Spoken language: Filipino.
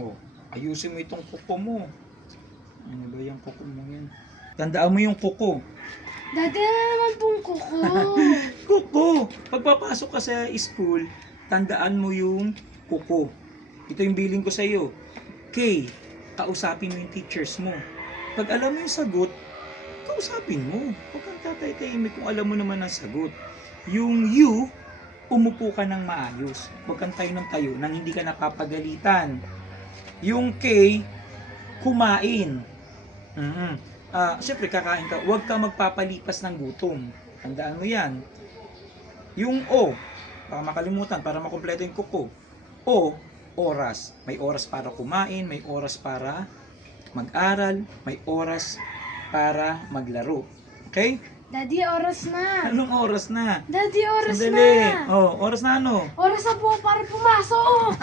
Oh, ayusin mo itong kuko mo. Ano ba yung kuko mo yan? Tandaan mo yung kuko. Daddy, ano naman pong kuko? Kuko! Pagpapasok ka sa school, tandaan mo yung kuko. Ito yung billing ko sa iyo. K, kausapin mo yung teachers mo. Pag alam mo yung sagot, kausapin mo. Huwag kang tatay-tahimik kung alam mo naman ang sagot. Yung U, umupo ka ng maayos. Huwag kang tayo ng tayo nang hindi ka napapagalitan. Yung K, kumain. Siyempre kakain ka, huwag ka magpapalipas ng gutom. Tandaan mo yan. Yung O, baka makalimutan para makumpleto yung kuko. O, oras. May oras para kumain, may oras para mag-aral, may oras para maglaro. Okay? Daddy, oras na. Anong oras na? Daddy, oras Sandali. na. Oh, oras na ano? Oras na po para pumasok.